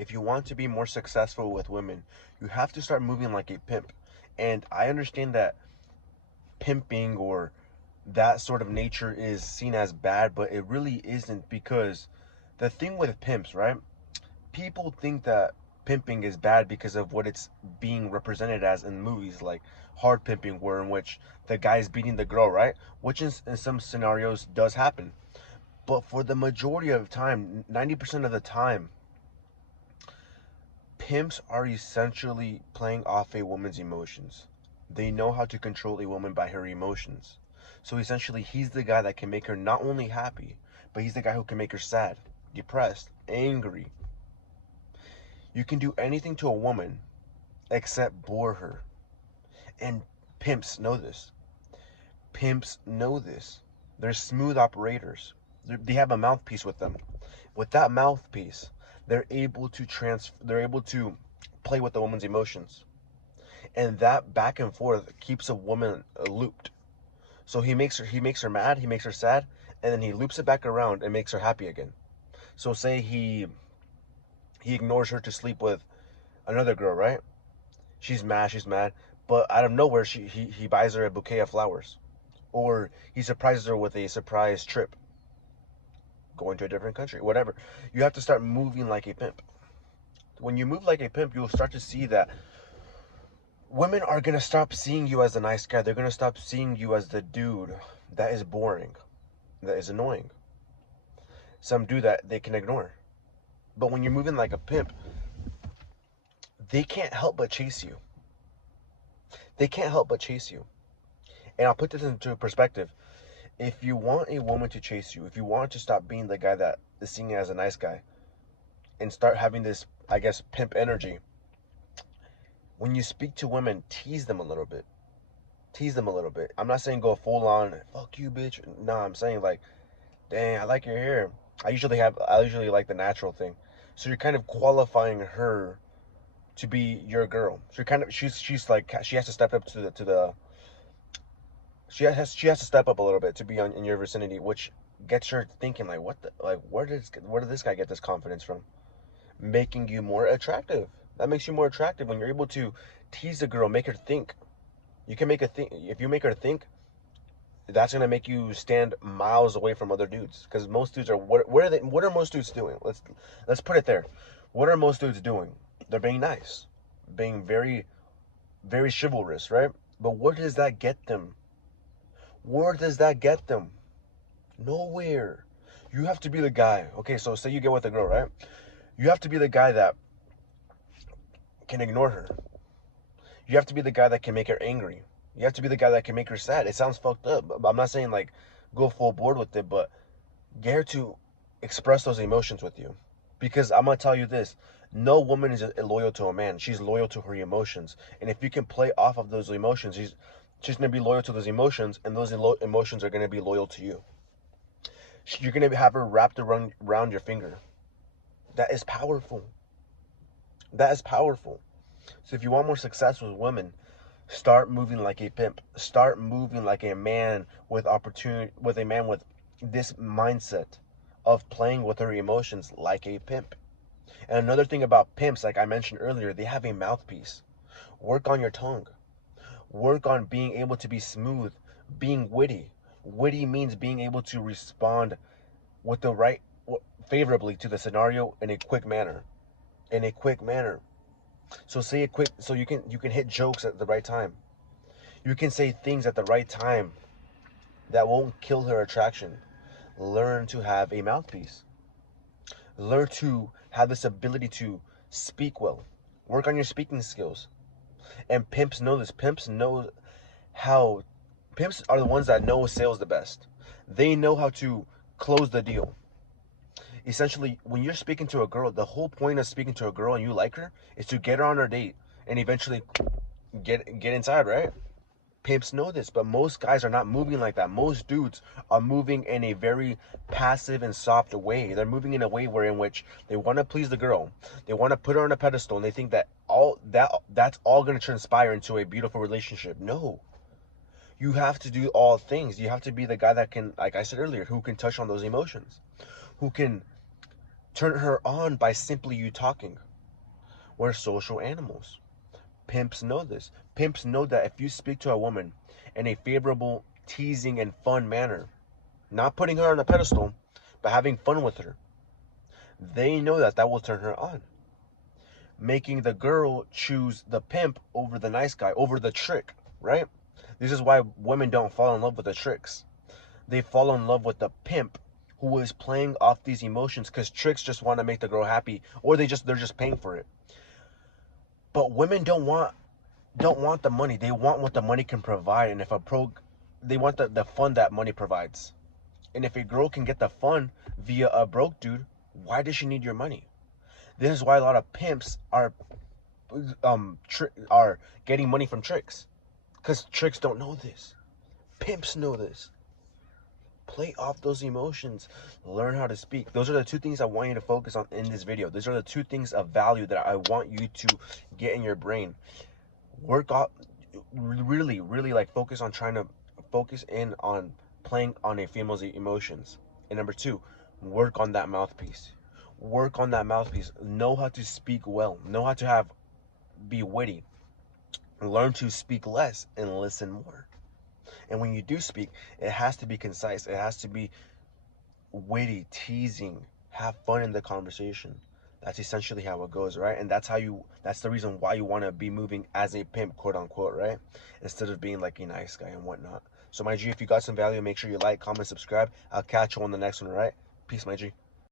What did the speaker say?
If you want to be more successful with women, you have to start moving like a pimp. And I understand that pimping or that sort of nature is seen as bad, but it really isn't, because the thing with pimps, right? People think that pimping is bad because of what it's being represented as in movies, like hard pimping, where in which the guy's beating the girl, right? Which in some scenarios does happen. But for the majority of the time, 90% of the time, pimps are essentially playing off a woman's emotions. They know how to control a woman by her emotions. So essentially, he's the guy that can make her not only happy, but he's the guy who can make her sad, depressed, angry. You can do anything to a woman except bore her. And pimps know this. Pimps know this. They're smooth operators. They have a mouthpiece with them. With that mouthpiece, they're able to play with the woman's emotions. And that back and forth keeps a woman looped. So he makes her mad, he makes her sad, and then he loops it back around and makes her happy again. So say he ignores her to sleep with another girl, right? She's mad, but out of nowhere he buys her a bouquet of flowers. Or he surprises her with a surprise trip, going to a different country, whatever. You have to start moving like a pimp. When you move like a pimp, you'll start to see that women are going to stop seeing you as the nice guy. They're going to stop seeing you as the dude that is boring, that is annoying. Some do that they can ignore. But when you're moving like a pimp, they can't help but chase you. They can't help but chase you. And I'll put this into perspective. If you want a woman to chase you, if you want to stop being the guy that is seen as a nice guy and start having this, I guess, pimp energy, when you speak to women, tease them a little bit. Tease them a little bit. I'm not saying go full on, fuck you, bitch. No, I'm saying like, dang, I like your hair. I usually like the natural thing. So you're kind of qualifying her to be your girl. So you're kind of she's like she has to step up to the she has to step up a little bit to be in your vicinity, which gets her thinking like, what the, like where did this guy get this confidence from? Making you more attractive. That makes you more attractive when you're able to tease a girl, make her think. You can make her think. If you make her think, that's gonna make you stand miles away from other dudes. Because most dudes are what are they? What are most dudes doing? Let's put it there. What are most dudes doing? They're being nice, being very chivalrous, right? But where does that get them? Where does that get them? Nowhere. You have to be the guy. Okay, so say you get with a girl, right? You have to be the guy that can ignore her. You have to be the guy that can make her angry. You have to be the guy that can make her sad. It sounds fucked up, but I'm not saying like go full board with it, but get her to express those emotions with you. Because I'm gonna tell you this: no woman is loyal to a man. She's loyal to her emotions, and if you can play off of those emotions, she's gonna be loyal to those emotions, and those emotions are gonna be loyal to you. You're gonna have her wrapped around your finger. That is powerful. That is powerful. So if you want more success with women, start moving like a pimp. Start moving like a man with opportunity, with a man with this mindset of playing with her emotions like a pimp. And another thing about pimps, like I mentioned earlier, they have a mouthpiece. Work on your tongue. Work on being able to be smooth, being witty. Witty means being able to respond with the right, favorably to the scenario in a quick manner. In a quick manner. So say it quick, so you can hit jokes at the right time. You can say things at the right time that won't kill her attraction. Learn to have a mouthpiece. Learn to have this ability to speak well. Work on your speaking skills. And pimps know this. How pimps are the ones that know sales the best. They know how to close the deal. Essentially, when you're speaking to a girl, the whole point of speaking to a girl and you like her is to get her on her date and eventually get inside, right? Pimps know this, but most guys are not moving like that. Most dudes are moving in a very passive and soft way. They're moving in a way where in which they want to please the girl. They want to put her on a pedestal, and they think that that's all going to transpire into a beautiful relationship. No. You have to do all things. You have to be the guy that can, like I said earlier, who can touch on those emotions. Who can turn her on by simply you talking. We're social animals. Pimps know this. Pimps know that if you speak to a woman in a favorable, teasing, and fun manner, not putting her on a pedestal, but having fun with her, they know that that will turn her on, making the girl choose the pimp over the nice guy, over the trick, right? This is why women don't fall in love with the tricks. They fall in love with the pimp who is playing off these emotions, because tricks just want to make the girl happy, or they're just paying for it. But women don't want the money. They want what the money can provide. And if they want the fun that money provides. And if a girl can get the fun via a broke dude, why does she need your money? This is why a lot of pimps are getting money from tricks, because tricks don't know this. Pimps know this. Play off those emotions. Learn how to speak. Those are the two things I want you to focus on in this video. These are the two things of value that I want you to get in your brain. Work on, really like focus on trying to focus in on playing on a female's emotions. And number two, work on that mouthpiece. Work on that mouthpiece. Know how to speak well. Know how to be witty. Learn to speak less and listen more. And when you do speak, it has to be concise. It has to be witty, teasing. Have fun in the conversation. That's essentially how it goes, right? And that's the reason why you want to be moving as a pimp, quote unquote, right? Instead of being like a nice guy and whatnot. So my G, if you got some value, make sure you like, comment, subscribe. I'll catch you on the next one, right? Peace, my G.